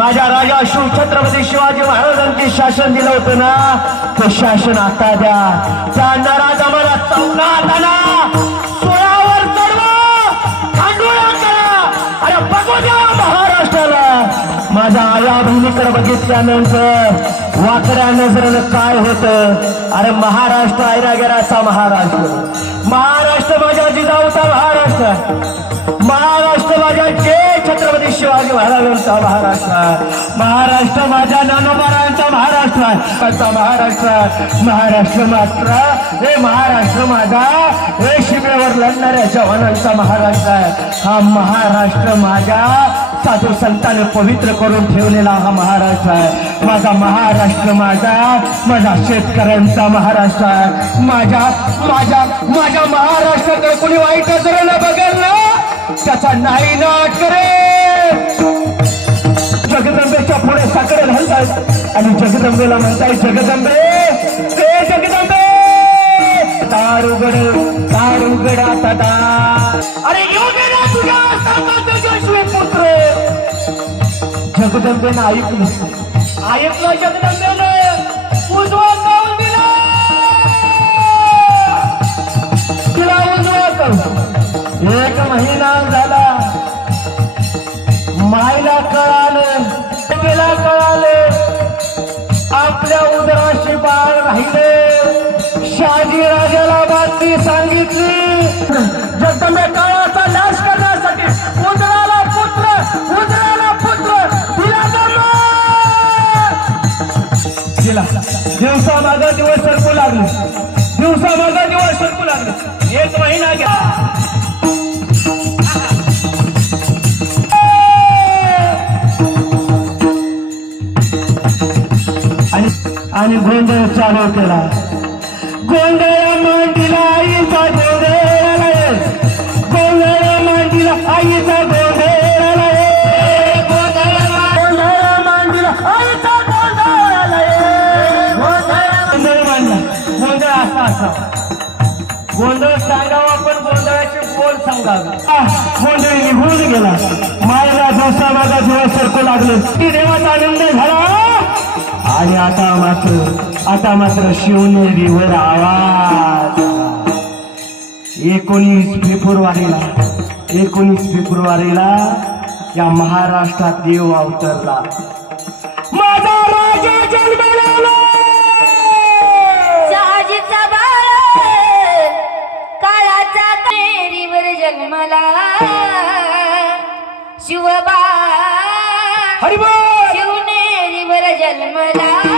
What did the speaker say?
माझ्या राजा छत्रपती शिवाजी महाराजांचे शासन दिलं होतं ना, ते शासन आता द्या. जाणणारा जमाना चौका हाताना सोळावर चढवा, खांडोळा करा. अरे बघू द्या महाराष्ट्राला. माझ्या आया बहिणीकडे बघितल्यानंतर वाकड्या नजरेनं काय होतं. अरे महाराष्ट्र ऐरागेराचा महाराष्ट्र, महाराष्ट्र माझ्या जिजाऊचा महाराष्ट्र, महाराष्ट्र माझ्या छत्रपती शिवाजी महाराजांचा महाराष्ट्र, महाराष्ट्र माझ्या ज्ञानोबारायांचा महाराष्ट्र, महाराष्ट्र महाराष्ट्र मात्र हे महाराष्ट्र माझा हे शिमेवर लढणाऱ्या जवानांचा महाराष्ट्र आहे. हा महाराष्ट्र माझ्या साधू संतांनी पवित्र करून ठेवलेला हा महाराष्ट्र आहे. माझा महाराष्ट्र माझा शेतकऱ्यांचा महाराष्ट्र आहे. माझ्या माझ्या माझ्या महाराष्ट्राकडे कोणी वाईट नजरेनं बघेल ना, त्याचा नाही नाट करे. जगदंबेच्या पुढे साकडे घालतात आणि जगदंबेला म्हणताय जगदंबे, ते जगदंबे दार उघड आता दार. अरे योगेना तुझ्या तेजस्वी पुत्र. जगदंबेनं ऐकलं जगदंबेनं उजवा करून दिला, तिला उजवा करून. एक महिना झाला, मायला कळालं, कळाले, आपल्या उदराशी बाळ राहिले. शहाजी राजाला बातमी सांगितली. जगदंबे काळाचा नाश करण्यासाठी उदराला पुत्र दिला. दिवसामागे दिवस सरकू लागले, दिवसामागे दिवस सरकू लागले. एक महिना गेला आणि गोंधळ चालू केला. गोंधळ मांडीला आईचा गोंधळ, गोंधळ मांडीला आईचा गोंधळ, गोंधळ मांडीला आईचा गोंधळ, गोंधळ मांडला. गोंधळ असा गोंधळ सांगावा पण गोंधळाचे बोल सांगावे. गोंधळ निघून गेला. मायला दिवसामागा दिवस सरकू लागले. ती देवाचा आनंद झाला. आणि आता मात्र शिवनेरीवर आवाज. 19 फेब्रुवारीला या महाराष्ट्रात देव अवतरला. माझा राजा जन्मला. शहाजीचा बाळ काळाचा नेरीवर जन्मला. शिवबा हरिबोल शिवनेरीवर जन्मला.